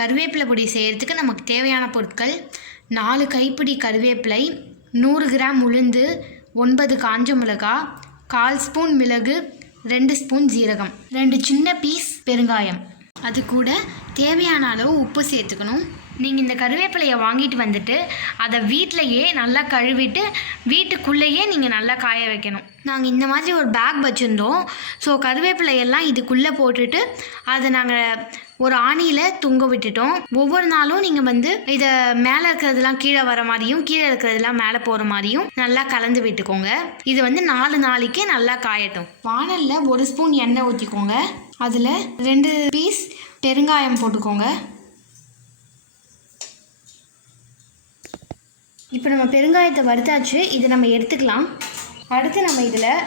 கருவேப்பிலை பொடி செய்கிறதுக்கு நமக்கு தேவையான பொருட்கள் 4 கைப்பிடி கருவேப்பிலை, 100 கிராம் உளுந்து, 9 காஞ்ச மிளகா, 1/4 ஸ்பூன் மிளகு, 2 ஸ்பூன் ஜீரகம், 2 சின்ன பீஸ் பெருங்காயம். அது கூட தேவையான அளவு உப்பு சேர்த்துக்கணும். நீங்கள் இந்த கருவேப்பிலையை வாங்கிட்டு வந்துட்டு அதை வீட்டிலையே நல்லா கழுவிட்டு வீட்டுக்குள்ளேயே நீங்கள் நல்லா காய வைக்கணும். நாங்கள் இந்த மாதிரி ஒரு பேக் வச்சுருந்தோம். ஸோ கருவேப்பிலையெல்லாம் இதுக்குள்ளே போட்டுட்டு அதை நாங்கள் ஒரு ஆணியில் தொங்க விட்டுட்டோம். ஒவ்வொரு நாளும் நீங்கள் இதை மேலே இருக்கிறதுலாம் கீழே வர மாதிரியும் கீழே இருக்கிறதுலாம் மேலே போகிற மாதிரியும் நல்லா கலந்து விட்டுக்கோங்க. இது 4 நாளைக்கு நல்லா காயட்டும். வானலில் 1 ஸ்பூன் எண்ணெய் ஊற்றிக்கோங்க. அதில் 2 பீஸ் பெருங்காயம் போட்டுக்கோங்க. இப்போ நம்ம பெருங்காயத்தை வறுத்தாச்சு. இதை நம்ம எடுத்துக்கலாம். அடுத்து நம்ம இதில்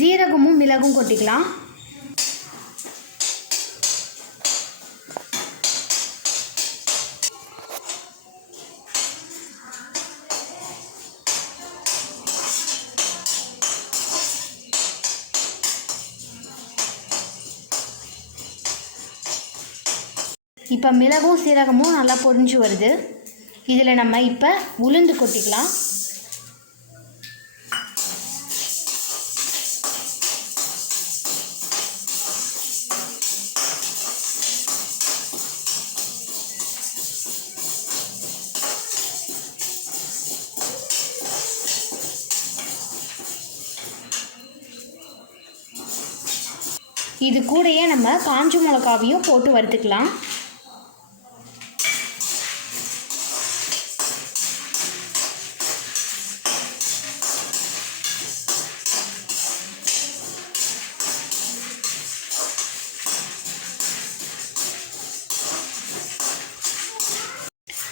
ஜீரகமும் மிளகும் கொட்டிக்கலாம். இப்போ மிளகும் சீரகமும் நல்லா பொரிஞ்சு வருது. இதில் நம்ம இப்போ உளுந்து கொட்டிக்கலாம். இது கூடயே நம்ம காஞ்ச மிளகாவையும் போட்டு வறுத்துக்கலாம்.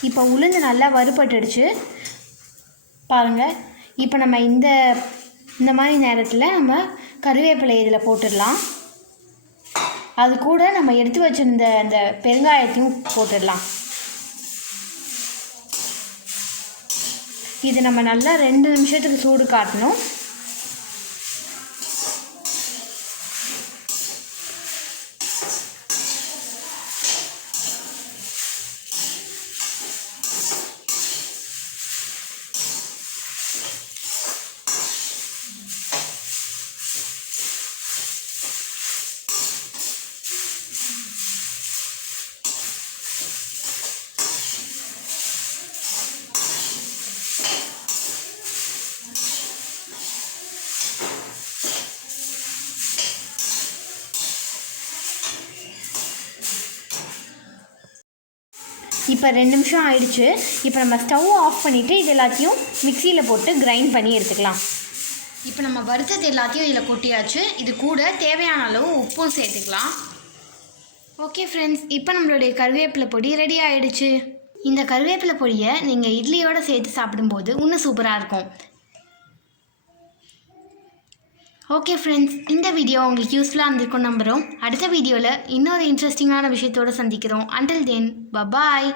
இப்போ உளுந்து நல்லா வறுபட்டுடுச்சு பாருங்கள். இப்போ நம்ம இந்த மாதிரி நேரத்தில் நம்ம கருவேப்பிலை இதில் போட்டுடலாம். அது கூட நம்ம எடுத்து வச்சுருந்த அந்த பெருங்காயத்தையும் போட்டுடலாம். இது நம்ம நல்லா 2 நிமிஷத்துக்கு சூடு காட்டணும். இப்போ 2 நிமிஷம் ஆயிடுச்சு. இப்போ நம்ம ஸ்டவ் ஆஃப் பண்ணிவிட்டு இது எல்லாத்தையும் மிக்சியில் போட்டு கிரைண்ட் பண்ணி எடுத்துக்கலாம். இப்போ நம்ம வறுத்தது எல்லாத்தையும் இதில் கொட்டியாச்சு. இது கூட தேவையான அளவு உப்பும் சேர்த்துக்கலாம். ஓகே ஃப்ரெண்ட்ஸ், இப்போ நம்மளுடைய கருவேப்பிலை பொடி ரெடி ஆகிடுச்சு. இந்த கருவேப்பிலை பொடியை நீங்கள் இட்லியோடு சேர்த்து சாப்பிடும்போது இன்னும் சூப்பராக இருக்கும். ஓகே ஃப்ரெண்ட்ஸ், இந்த வீடியோ உங்களுக்கு யூஸ்ஃபுல்லாக இருந்திருக்கும் நம்புகிறோம். அடுத்த வீடியோவில் இன்னொரு இன்ட்ரெஸ்டிங்கான விஷயத்தோடு சந்திக்கிறோம். Until then, bye bye.